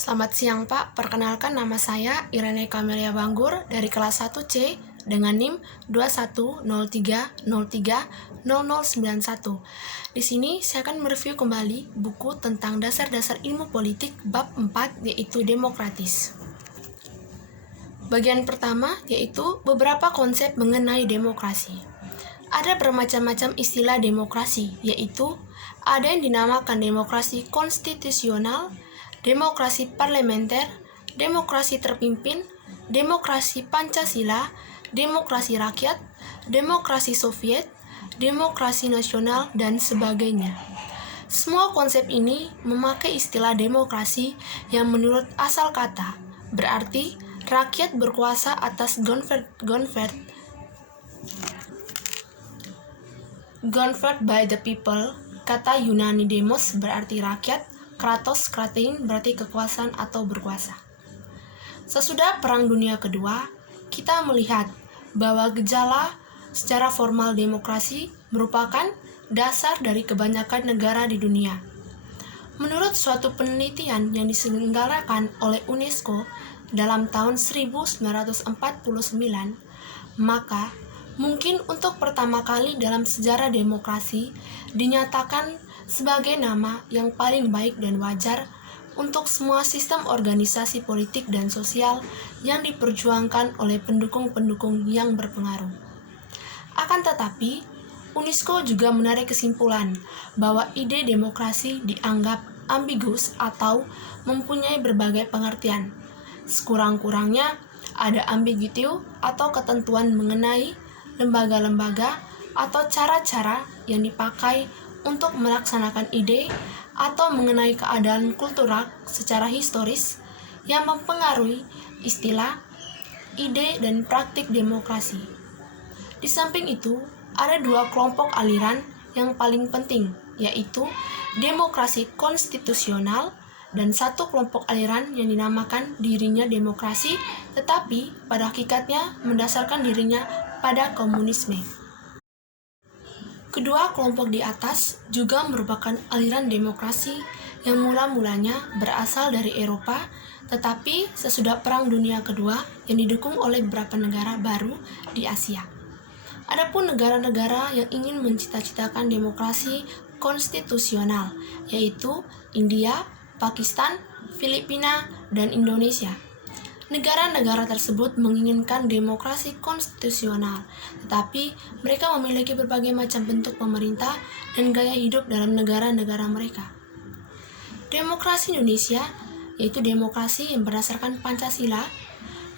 Selamat siang Pak, perkenalkan nama saya Irene Kamelia Banggur dari kelas 1C dengan NIM 2103030091. Di sini saya akan mereview kembali buku tentang dasar-dasar ilmu politik bab 4 yaitu demokratis. Bagian pertama yaitu beberapa konsep mengenai demokrasi. Ada bermacam-macam istilah demokrasi, yaitu ada yang dinamakan demokrasi konstitusional, demokrasi parlementer, demokrasi terpimpin, demokrasi Pancasila, demokrasi rakyat, demokrasi Soviet, demokrasi nasional, dan sebagainya. Semua konsep ini memakai istilah demokrasi yang menurut asal kata berarti rakyat berkuasa atas governed by the people. Kata Yunani demos berarti rakyat, kratos kratein berarti kekuasaan atau berkuasa. Sesudah Perang Dunia Kedua, kita melihat bahwa gejala secara formal demokrasi merupakan dasar dari kebanyakan negara di dunia. Menurut suatu penelitian yang diselenggarakan oleh UNESCO dalam tahun 1949, maka mungkin untuk pertama kali dalam sejarah demokrasi dinyatakan sebagai nama yang paling baik dan wajar untuk semua sistem organisasi politik dan sosial yang diperjuangkan oleh pendukung-pendukung yang berpengaruh. Akan tetapi, UNESCO juga menarik kesimpulan bahwa ide demokrasi dianggap ambigus atau mempunyai berbagai pengertian. Sekurang-kurangnya ada ambiguity atau ketentuan mengenai lembaga-lembaga atau cara-cara yang dipakai untuk melaksanakan ide atau mengenai keadaan kultural secara historis yang mempengaruhi istilah, ide, dan praktik demokrasi. Di samping itu, ada dua kelompok aliran yang paling penting, yaitu demokrasi konstitusional dan satu kelompok aliran yang dinamakan dirinya demokrasi, tetapi pada hakikatnya mendasarkan dirinya pada komunisme. Kedua kelompok di atas juga merupakan aliran demokrasi yang mula-mulanya berasal dari Eropa, tetapi sesudah Perang Dunia Kedua yang didukung oleh beberapa negara baru di Asia. Adapun negara-negara yang ingin mencita-citakan demokrasi konstitusional, yaitu India, Pakistan, Filipina, dan Indonesia. Negara-negara tersebut menginginkan demokrasi konstitusional, tetapi mereka memiliki berbagai macam bentuk pemerintah dan gaya hidup dalam negara-negara mereka. Demokrasi Indonesia, yaitu demokrasi yang berdasarkan Pancasila,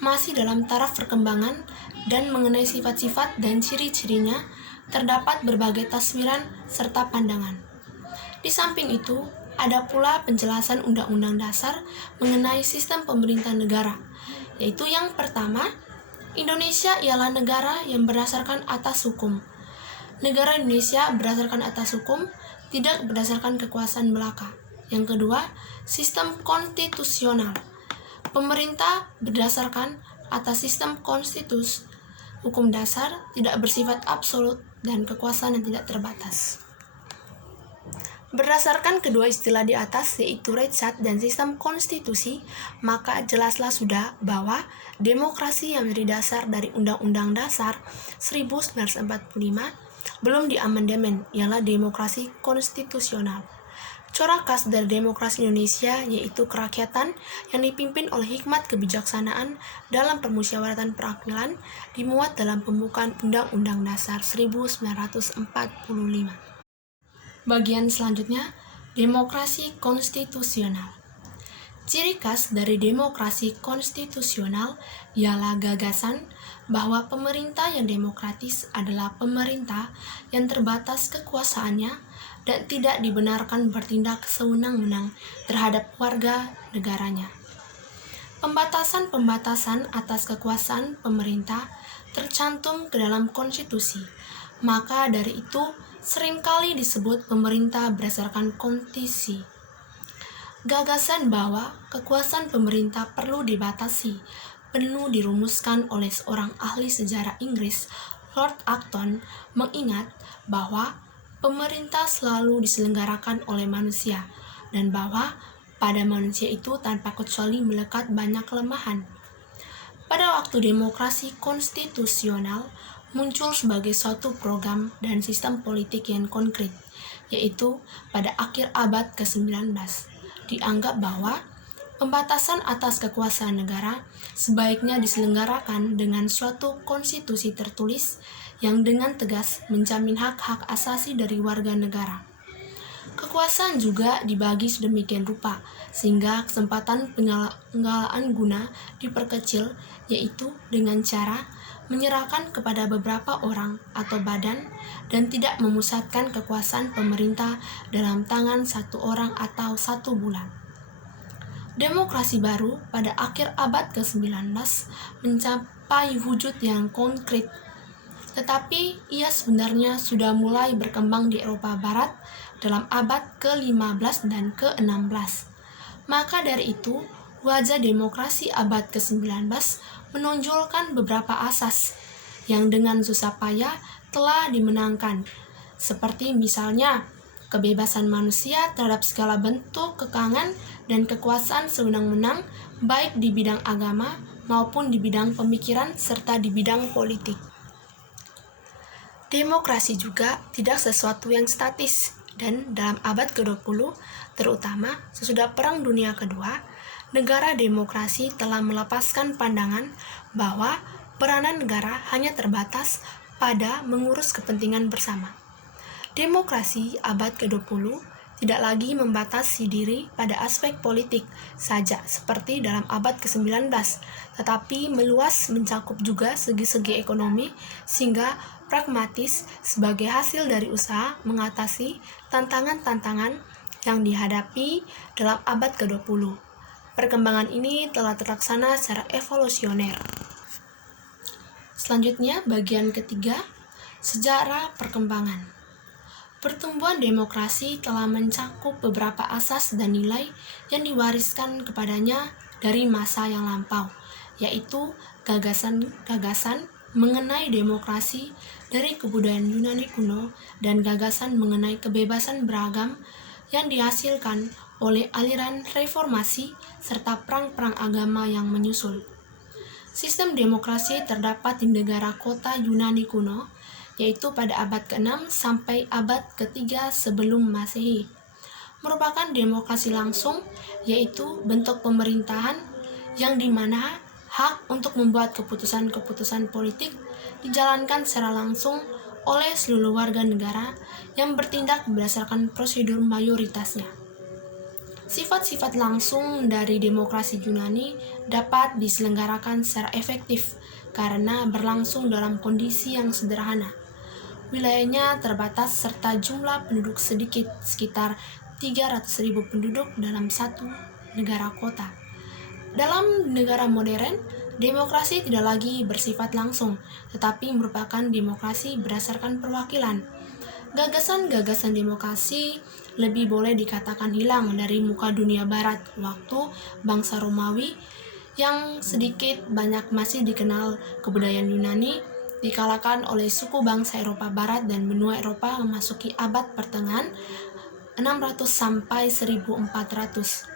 masih dalam taraf perkembangan dan mengenai sifat-sifat dan ciri-cirinya terdapat berbagai taswiran serta pandangan. Di samping itu, ada pula penjelasan Undang-Undang Dasar mengenai sistem pemerintah negara, yaitu yang pertama, Indonesia ialah negara yang berdasarkan atas hukum. Negara Indonesia berdasarkan atas hukum, tidak berdasarkan kekuasaan belaka. Yang kedua, sistem konstitusional. Pemerintah berdasarkan atas sistem konstitusi. Hukum dasar tidak bersifat absolut dan kekuasaan yang tidak terbatas. Berdasarkan kedua istilah di atas, yaitu Rechtsstaat dan sistem konstitusi, maka jelaslah sudah bahwa demokrasi yang menjadi dasar dari Undang-Undang Dasar 1945 belum diamandemen, ialah demokrasi konstitusional. Corak khas dari demokrasi Indonesia yaitu kerakyatan yang dipimpin oleh hikmat kebijaksanaan dalam permusyawaratan perwakilan dimuat dalam pembukaan Undang-Undang Dasar 1945. Bagian selanjutnya, demokrasi konstitusional. Ciri khas dari demokrasi konstitusional ialah gagasan bahwa pemerintah yang demokratis adalah pemerintah yang terbatas kekuasaannya dan tidak dibenarkan bertindak sewenang-wenang terhadap warga negaranya. Pembatasan-pembatasan atas kekuasaan pemerintah tercantum ke dalam konstitusi, maka dari itu seringkali disebut pemerintah berdasarkan konstitusi. Gagasan bahwa kekuasaan pemerintah perlu dibatasi penuh dirumuskan oleh seorang ahli sejarah Inggris, Lord Acton, mengingat bahwa pemerintah selalu diselenggarakan oleh manusia dan bahwa pada manusia itu tanpa kecuali melekat banyak kelemahan. Pada waktu demokrasi konstitusional muncul sebagai suatu program dan sistem politik yang konkret, yaitu pada akhir abad ke-19, dianggap bahwa pembatasan atas kekuasaan negara sebaiknya diselenggarakan dengan suatu konstitusi tertulis yang dengan tegas menjamin hak-hak asasi dari warga negara. Kekuasaan juga dibagi sedemikian rupa sehingga kesempatan penyalahgunaan guna diperkecil, yaitu dengan cara menyerahkan kepada beberapa orang atau badan dan tidak memusatkan kekuasaan pemerintah dalam tangan satu orang atau satu bulan. Demokrasi baru pada akhir abad ke-19 mencapai wujud yang konkret, tetapi ia sebenarnya sudah mulai berkembang di Eropa Barat dalam abad ke-15 dan ke-16. Maka dari itu, wajah demokrasi abad ke-19 menonjolkan beberapa asas yang dengan susah payah telah dimenangkan, seperti misalnya kebebasan manusia terhadap segala bentuk kekangan dan kekuasaan sewenang-wenang, baik di bidang agama maupun di bidang pemikiran serta di bidang politik. Demokrasi juga tidak sesuatu yang statis, dan dalam abad ke-20, terutama sesudah Perang Dunia Kedua, negara demokrasi telah melepaskan pandangan bahwa peranan negara hanya terbatas pada mengurus kepentingan bersama. Demokrasi abad ke-20 tidak lagi membatasi diri pada aspek politik saja seperti dalam abad ke-19, tetapi meluas mencakup juga segi-segi ekonomi sehingga pragmatis sebagai hasil dari usaha mengatasi tantangan-tantangan yang dihadapi dalam abad ke-20. Perkembangan ini telah terlaksana secara evolusioner. Selanjutnya, bagian ketiga, sejarah perkembangan. Pertumbuhan demokrasi telah mencakup beberapa asas dan nilai yang diwariskan kepadanya dari masa yang lampau, yaitu gagasan-gagasan mengenai demokrasi dari kebudayaan Yunani kuno dan gagasan mengenai kebebasan beragam yang dihasilkan oleh aliran reformasi serta perang-perang agama yang menyusul. Sistem demokrasi terdapat di negara kota Yunani kuno, yaitu pada abad ke-6 sampai abad ke-3 sebelum Masehi. Merupakan demokrasi langsung, yaitu bentuk pemerintahan yang dimana hak untuk membuat keputusan-keputusan politik dijalankan secara langsung oleh seluruh warga negara yang bertindak berdasarkan prosedur mayoritasnya. Sifat-sifat langsung dari demokrasi Yunani dapat diselenggarakan secara efektif karena berlangsung dalam kondisi yang sederhana. Wilayahnya terbatas serta jumlah penduduk sedikit, sekitar 300.000 penduduk dalam satu negara kota. Dalam negara modern, demokrasi tidak lagi bersifat langsung, tetapi merupakan demokrasi berdasarkan perwakilan. Gagasan-gagasan demokrasi lebih boleh dikatakan hilang dari muka dunia barat waktu bangsa Romawi yang sedikit banyak masih dikenal kebudayaan Yunani dikalahkan oleh suku bangsa Eropa Barat dan benua Eropa memasuki abad pertengahan 600 sampai 1400.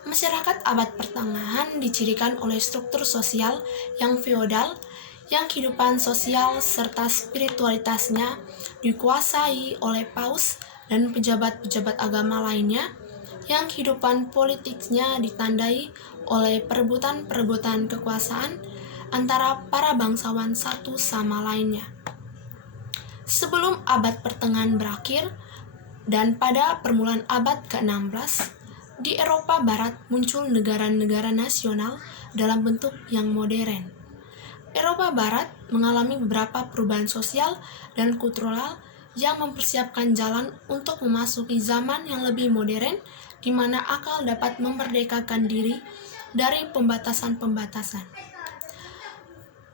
Masyarakat abad pertengahan dicirikan oleh struktur sosial yang feodal, yang kehidupan sosial serta spiritualitasnya dikuasai oleh paus dan pejabat-pejabat agama lainnya, yang kehidupan politiknya ditandai oleh perebutan-perebutan kekuasaan antara para bangsawan satu sama lainnya. Sebelum abad pertengahan berakhir dan pada permulaan abad ke-16, di Eropa Barat muncul negara-negara nasional dalam bentuk yang modern. Eropa Barat mengalami beberapa perubahan sosial dan kultural yang mempersiapkan jalan untuk memasuki zaman yang lebih modern, di mana akal dapat memerdekakan diri dari pembatasan-pembatasan.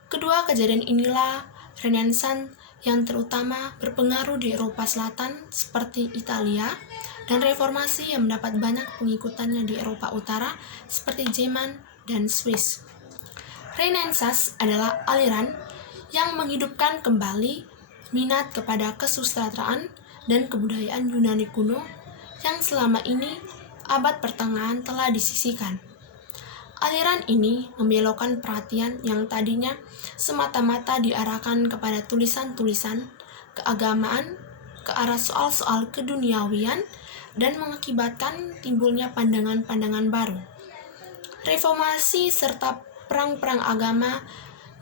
Kedua kejadian inilah Renaissance yang terutama berpengaruh di Eropa Selatan seperti Italia, dan reformasi yang mendapat banyak pengikutannya di Eropa Utara seperti Jerman dan Swiss. Renaissance adalah aliran yang menghidupkan kembali minat kepada kesusastraan dan kebudayaan Yunani kuno yang selama ini abad pertengahan telah disisihkan. Aliran ini membelokkan perhatian yang tadinya semata-mata diarahkan kepada tulisan-tulisan keagamaan ke arah soal-soal keduniawian dan mengakibatkan timbulnya pandangan-pandangan baru. Reformasi serta perang-perang agama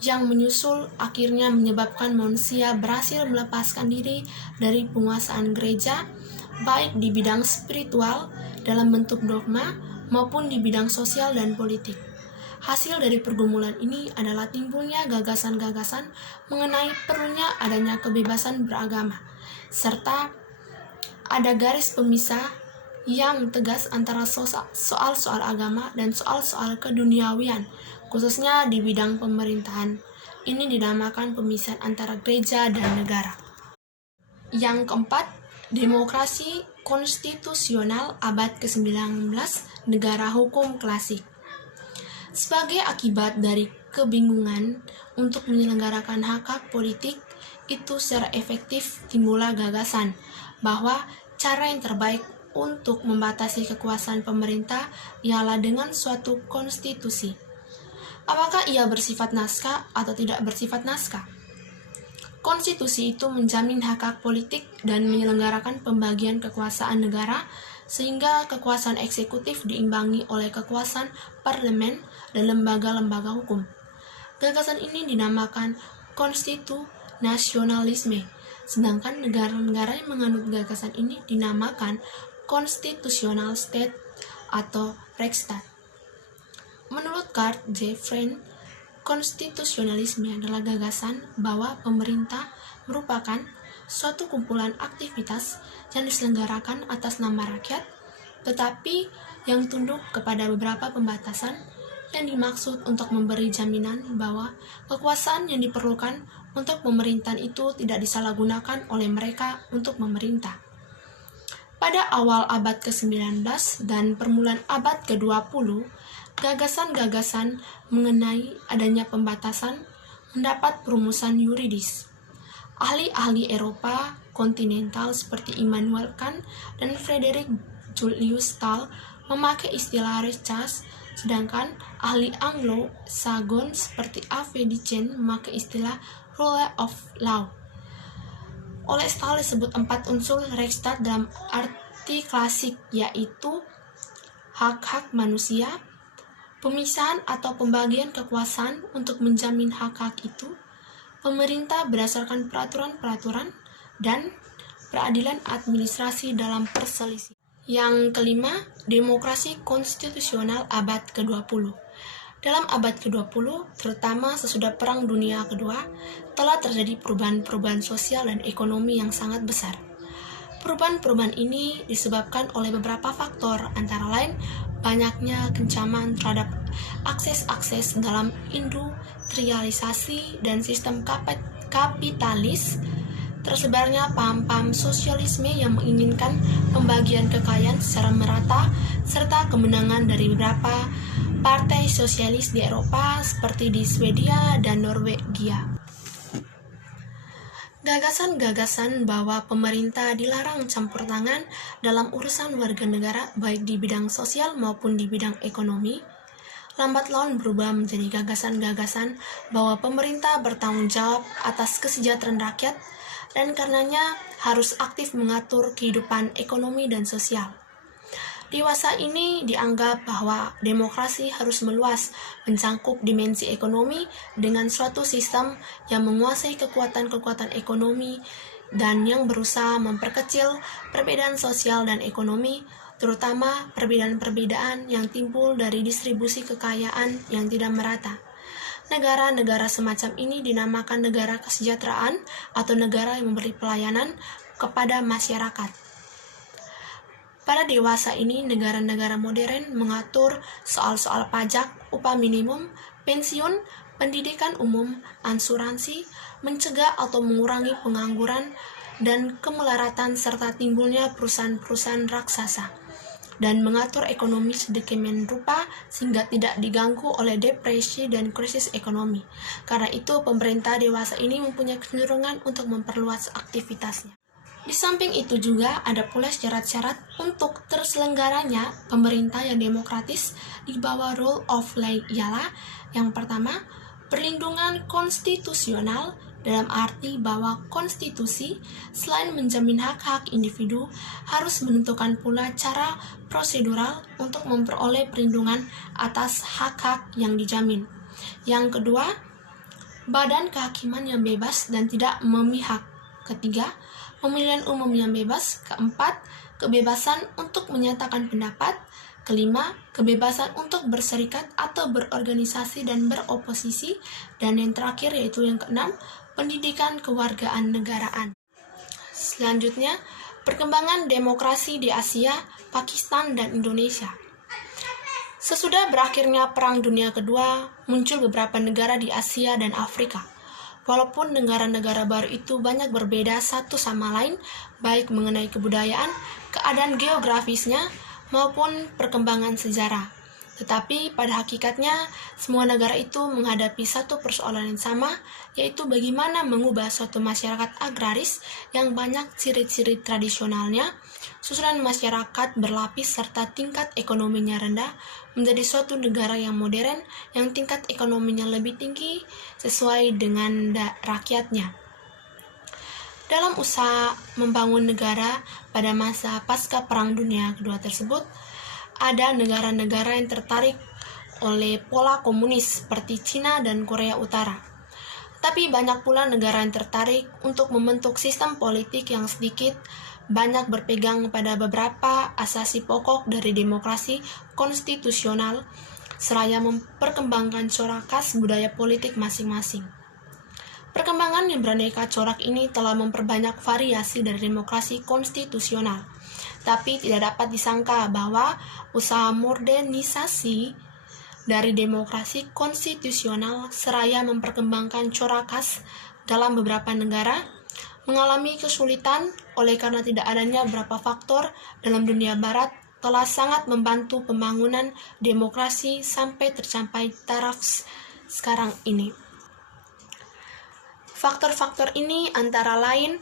yang menyusul akhirnya menyebabkan manusia berhasil melepaskan diri dari penguasaan gereja, baik di bidang spiritual dalam bentuk dogma maupun di bidang sosial dan politik. Hasil dari pergumulan ini adalah timbulnya gagasan-gagasan mengenai perlunya adanya kebebasan beragama, serta ada garis pemisah yang tegas antara soal-soal agama dan soal-soal keduniawian, khususnya di bidang pemerintahan. Ini dinamakan pemisahan antara gereja dan negara. Yang keempat, demokrasi konstitusional abad ke-19, negara hukum klasik. Sebagai akibat dari kebingungan untuk menyelenggarakan hak-hak politik, itu secara efektif timbullah gagasan bahwa cara yang terbaik untuk membatasi kekuasaan pemerintah ialah dengan suatu konstitusi. Apakah ia bersifat naskah atau tidak bersifat naskah? Konstitusi itu menjamin hak-hak politik dan menyelenggarakan pembagian kekuasaan negara sehingga kekuasaan eksekutif diimbangi oleh kekuasaan parlemen dan lembaga-lembaga hukum. Gagasan ini dinamakan konstitusionalisme, sedangkan negara-negara yang menganut gagasan ini dinamakan constitutional state atau Rechtsstaat. Menurut Karl J. Freund, konstitusionalisme adalah gagasan bahwa pemerintah merupakan suatu kumpulan aktivitas yang diselenggarakan atas nama rakyat, tetapi yang tunduk kepada beberapa pembatasan yang dimaksud untuk memberi jaminan bahwa kekuasaan yang diperlukan untuk pemerintahan itu tidak disalahgunakan oleh mereka untuk memerintah. Pada awal abad ke-19 dan permulaan abad ke-20, gagasan-gagasan mengenai adanya pembatasan mendapat perumusan yuridis. Ahli-ahli Eropa kontinental seperti Immanuel Kant dan Frederick Julius Stahl memakai istilah Rechtsstaat, sedangkan ahli Anglo-Saxon seperti A.V. Dicen memakai istilah Rule of Law. Oleh Stahl disebut 4 unsur Rechtsstaat dalam arti klasik, yaitu hak-hak manusia, pemisahan atau pembagian kekuasaan untuk menjamin hak-hak itu, pemerintah berdasarkan peraturan-peraturan, dan peradilan administrasi dalam perselisihan. Yang kelima, demokrasi konstitusional abad ke-20. Dalam abad ke-20, terutama sesudah Perang Dunia Kedua, telah terjadi perubahan-perubahan sosial dan ekonomi yang sangat besar. Perubahan-perubahan ini disebabkan oleh beberapa faktor, antara lain banyaknya kecaman terhadap akses-akses dalam industrialisasi dan sistem kapitalis, tersebarnya paham-paham sosialisme yang menginginkan pembagian kekayaan secara merata, serta kemenangan dari beberapa partai sosialis di Eropa seperti di Swedia dan Norwegia. Gagasan-gagasan bahwa pemerintah dilarang campur tangan dalam urusan warga negara baik di bidang sosial maupun di bidang ekonomi, lambat laun berubah menjadi gagasan-gagasan bahwa pemerintah bertanggung jawab atas kesejahteraan rakyat dan karenanya harus aktif mengatur kehidupan ekonomi dan sosial. Dewasa ini dianggap bahwa demokrasi harus meluas, mencangkup dimensi ekonomi dengan suatu sistem yang menguasai kekuatan-kekuatan ekonomi dan yang berusaha memperkecil perbedaan sosial dan ekonomi, terutama perbedaan-perbedaan yang timbul dari distribusi kekayaan yang tidak merata. Negara-negara semacam ini dinamakan negara kesejahteraan atau negara yang memberi pelayanan kepada masyarakat. Pada dewasa ini, negara-negara modern mengatur soal-soal pajak, upah minimum, pensiun, pendidikan umum, asuransi, mencegah atau mengurangi pengangguran dan kemelaratan serta timbulnya perusahaan-perusahaan raksasa, dan mengatur ekonomi sedemikian rupa sehingga tidak diganggu oleh depresi dan krisis ekonomi. Karena itu, pemerintah dewasa ini mempunyai kecenderungan untuk memperluas aktivitasnya. Di samping itu juga ada pula syarat-syarat untuk terselenggaranya pemerintah yang demokratis di bawah rule of law ialah yang pertama, perlindungan konstitusional dalam arti bahwa konstitusi selain menjamin hak-hak individu harus menentukan pula cara prosedural untuk memperoleh perlindungan atas hak-hak yang dijamin. Yang kedua, badan kehakiman yang bebas dan tidak memihak. Ketiga, pemilihan umum yang bebas. Keempat, kebebasan untuk menyatakan pendapat. Kelima, kebebasan untuk berserikat atau berorganisasi dan beroposisi. Dan yang terakhir yaitu yang keenam, pendidikan kewargaan negaraan. Selanjutnya, perkembangan demokrasi di Asia, Pakistan, dan Indonesia. Sesudah berakhirnya Perang Dunia Kedua, muncul beberapa negara di Asia dan Afrika. Walaupun negara-negara baru itu banyak berbeda satu sama lain, baik mengenai kebudayaan, keadaan geografisnya, maupun perkembangan sejarah. Tetapi pada hakikatnya, semua negara itu menghadapi satu persoalan yang sama, yaitu bagaimana mengubah suatu masyarakat agraris yang banyak ciri-ciri tradisionalnya, susunan masyarakat berlapis serta tingkat ekonominya rendah, menjadi suatu negara yang modern, yang tingkat ekonominya lebih tinggi sesuai dengan rakyatnya. Dalam usaha membangun negara pada masa pasca Perang Dunia Kedua tersebut, ada negara-negara yang tertarik oleh pola komunis seperti Cina dan Korea Utara. Tapi banyak pula negara yang tertarik untuk membentuk sistem politik yang sedikit banyak berpegang pada beberapa asasi pokok dari demokrasi konstitusional, seraya memperkembangkan corak khas budaya politik masing-masing. Perkembangan yang beraneka corak ini telah memperbanyak variasi dari demokrasi konstitusional, tapi tidak dapat disangka bahwa usaha modernisasi dari demokrasi konstitusional seraya memperkembangkan corak khas dalam beberapa negara mengalami kesulitan oleh karena tidak adanya beberapa faktor dalam dunia barat telah sangat membantu pembangunan demokrasi sampai tercapai taraf sekarang ini. Faktor-faktor ini antara lain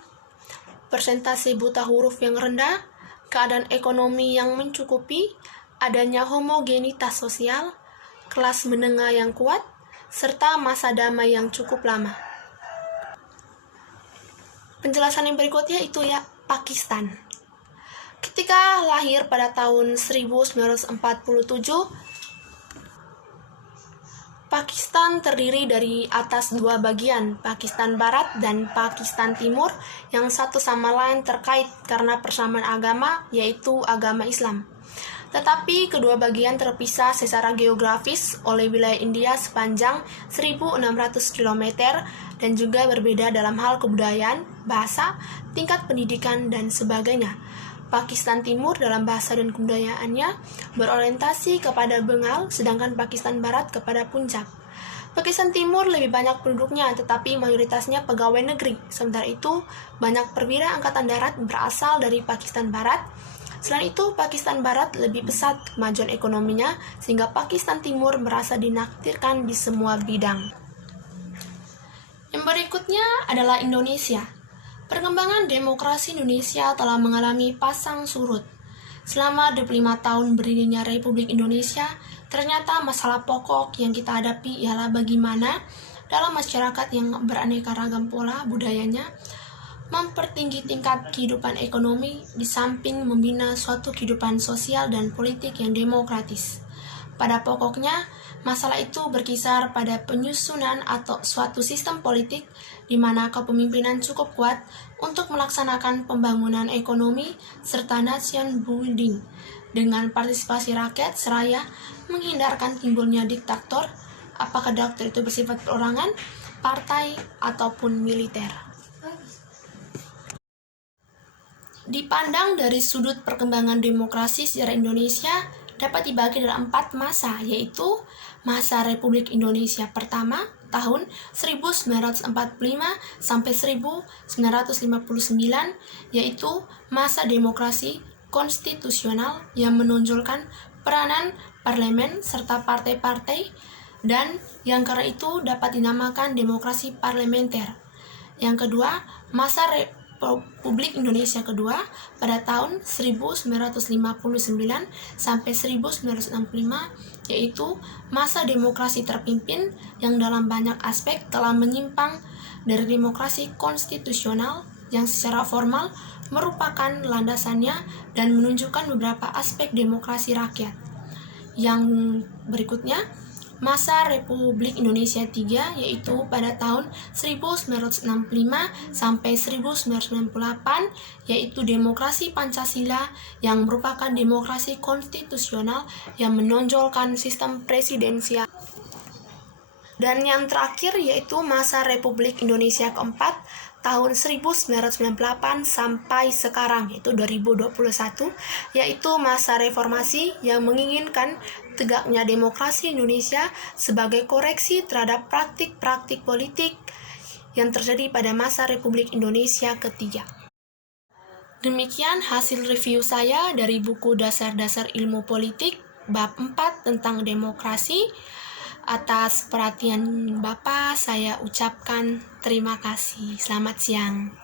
persentase buta huruf yang rendah, keadaan ekonomi yang mencukupi, adanya homogenitas sosial, kelas menengah yang kuat, serta masa damai yang cukup lama. Penjelasan yang berikutnya itu ya Pakistan. Ketika lahir pada tahun 1947, Pakistan terdiri dari atas dua bagian, Pakistan Barat dan Pakistan Timur, yang satu sama lain terkait karena persamaan agama, yaitu agama Islam. Tetapi kedua bagian terpisah secara geografis oleh wilayah India sepanjang 1.600 km dan juga berbeda dalam hal kebudayaan, bahasa, tingkat pendidikan, dan sebagainya. Pakistan Timur dalam bahasa dan kebudayaannya berorientasi kepada Bengal, sedangkan Pakistan Barat kepada Punjab. Pakistan Timur lebih banyak penduduknya, tetapi mayoritasnya pegawai negeri. Sementara itu, banyak perwira angkatan darat berasal dari Pakistan Barat. Selain itu, Pakistan Barat lebih pesat kemajuan ekonominya, sehingga Pakistan Timur merasa dinaktirkan di semua bidang. Yang berikutnya adalah Indonesia. Perkembangan demokrasi Indonesia telah mengalami pasang surut. Selama 25 tahun berdirinya Republik Indonesia, ternyata masalah pokok yang kita hadapi ialah bagaimana dalam masyarakat yang beraneka ragam pola budayanya mempertinggi tingkat kehidupan ekonomi di samping membina suatu kehidupan sosial dan politik yang demokratis. Pada pokoknya, masalah itu berkisar pada penyusunan atau suatu sistem politik di mana kepemimpinan cukup kuat untuk melaksanakan pembangunan ekonomi serta nation building dengan partisipasi rakyat seraya menghindarkan timbulnya diktator, apakah diktator itu bersifat perorangan, partai, ataupun militer. Dipandang dari sudut perkembangan demokrasi sejarah Indonesia dapat dibagi dalam 4 masa, yaitu masa Republik Indonesia pertama tahun 1945 sampai 1959, yaitu masa demokrasi konstitusional yang menonjolkan peranan parlemen serta partai-partai, dan yang karena itu dapat dinamakan demokrasi parlementer. Yang kedua, masa Republik Indonesia kedua pada tahun 1959 sampai 1965, yaitu masa demokrasi terpimpin yang dalam banyak aspek telah menyimpang dari demokrasi konstitusional yang secara formal merupakan landasannya dan menunjukkan beberapa aspek demokrasi rakyat. Yang berikutnya, masa Republik Indonesia III, yaitu pada tahun 1965 sampai 1998, yaitu demokrasi Pancasila yang merupakan demokrasi konstitusional yang menonjolkan sistem presidensial. Dan yang terakhir yaitu masa Republik Indonesia keempat tahun 1998 sampai sekarang, yaitu 2021, yaitu masa reformasi yang menginginkan tegaknya demokrasi Indonesia sebagai koreksi terhadap praktik-praktik politik yang terjadi pada masa Republik Indonesia ketiga. Demikian hasil review saya dari buku Dasar-Dasar Ilmu Politik bab 4 tentang demokrasi. Atas perhatian Bapak, saya ucapkan terima kasih. Selamat siang.